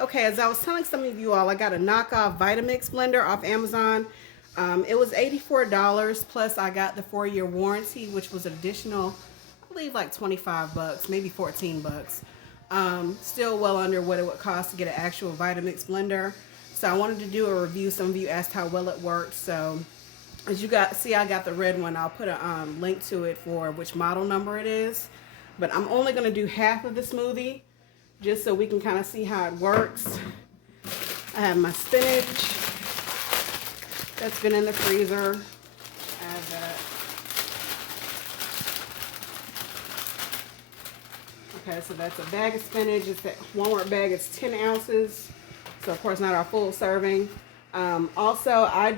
Okay, as I was telling some of you all, I got a knockoff Vitamix blender off Amazon. It was $84 plus I got the 4-year warranty, which was additional, I believe like 25 bucks, maybe 14 bucks. Still well under what it would cost to get an actual Vitamix blender. So I wanted to do a review. Some of you asked how well it worked. So as you see, I got the red one. I'll put a link to it for which model number it is. But I'm only going to do half of the smoothie just so we can kind of see how it works. I have my spinach that's been in the freezer. Add that. Okay, so that's a bag of spinach. It's that Walmart bag. It's 10 ounces. So of course not our full serving. Also, I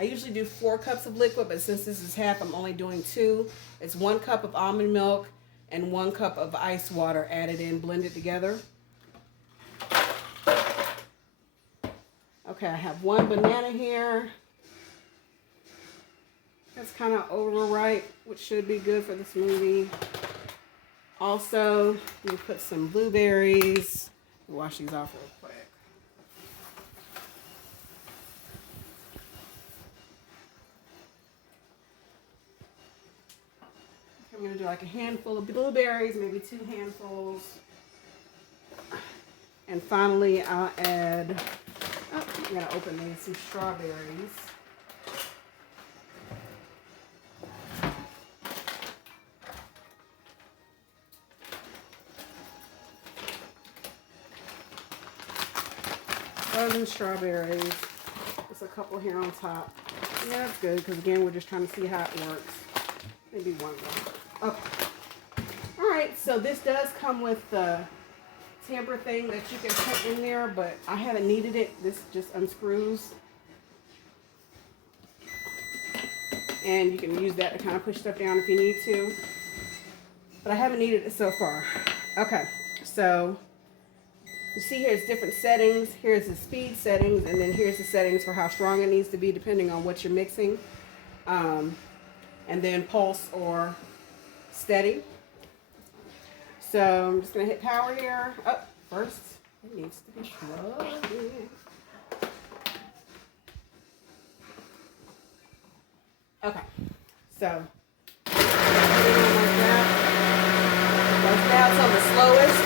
usually do 4 cups of liquid, but since this is half, I'm only doing 2. It's 1 cup of almond milk and 1 cup of ice water added in, blended together. Okay, I have 1 banana here. That's kind of overripe, which should be good for the smoothie. Also, we put some blueberries. Wash these off real quick. I'm going to do like a handful of blueberries, maybe 2 handfuls. And finally, I'll add, I'm going to open these, some strawberries. Frozen strawberries. Just a couple here on top. Yeah, that's good because again, we're just trying to see how it works. Maybe 1 more. Okay. All right. So this does come with the tamper thing that you can put in there, but I haven't needed it. This just unscrews, and you can use that to kind of push stuff down if you need to. But I haven't needed it so far. Okay. So you see here's different settings. Here's the speed settings, and then here's the settings for how strong it needs to be depending on what you're mixing. And then pulse or steady. So I'm just going to hit power here. Oh, first it needs to be plugged in. Okay, so now it's on the slowest.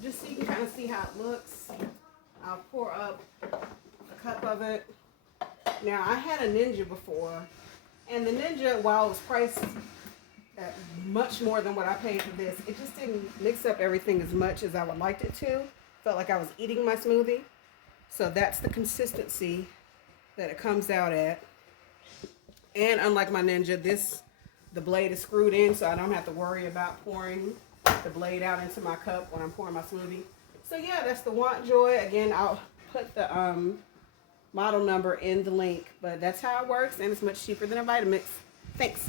Just so you can kind of see how it looks, I'll pour up a cup of it. Now, I had a Ninja before, and the Ninja, while it was priced at much more than what I paid for this, it just didn't mix up everything as much as I would like it to. Felt like I was eating my smoothie. So that's the consistency that it comes out at. And unlike my Ninja, the blade is screwed in, so I don't have to worry about pouring the blade out into my cup when I'm pouring my smoothie. So yeah, that's the Wantjoin. Again, I'll put the model number in the link, but that's how it works, and it's much cheaper than a Vitamix. Thanks.